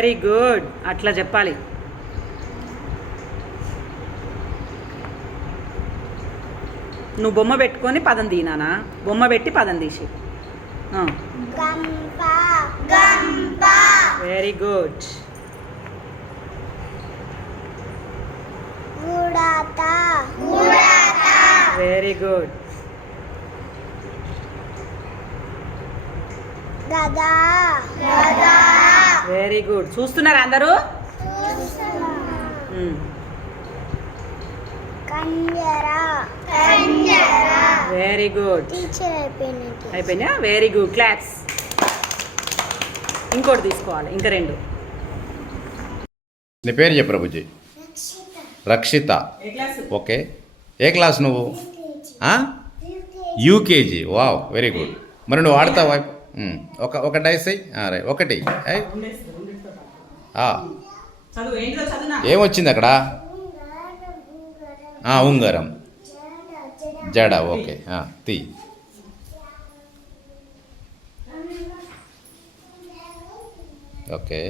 Very good, అట్లా చెప్పాలి. నువ్వు బొమ్మ పెట్టుకొని పదం తీనానా, బొమ్మ పెట్టి పదం తీసి. Very good. Very good. Very good. చూస్తున్నారా అందరూ? Very good. అయిపోయినా? Very good, claps. ఇంకోటి తీసుకోవాలి, ఇంకా 2. నీ పేరు చెప్పు ప్రభుజీ. రక్షిత. ఓకే, ఏ క్లాస్ నువ్వు? యూకేజీ. Wow, very good. మరి నువ్వు ఆడతావా? ఒక డైస్ అయ్యి ఒకటి ఏమొచ్చింది అక్కడ? ఉంగరం, జడ. ఓకే, తీ. Okay,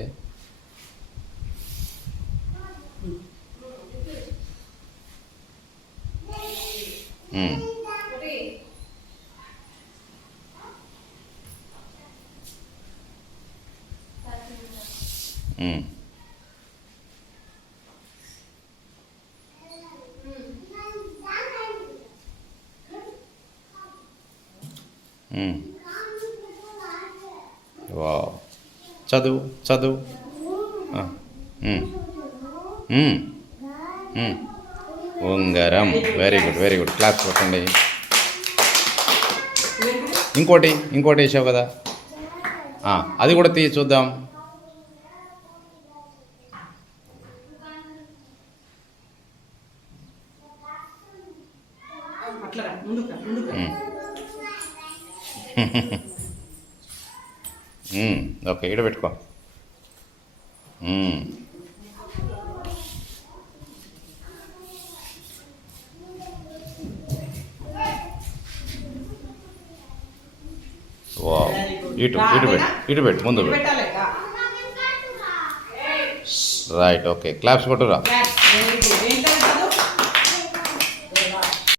wow. చదువు చదువు. ఉంగరం. Very good, very good. Class కొట్టండి. ఇంకోటి వేసావు కదా, అది కూడా తీ చూద్దాం. ఓకే, ఇక్కడ పెట్టుకో. వావ్. ఇటు పెట్టు ముందు పెట్టు. రైట్. Okay, claps కొట్టురా.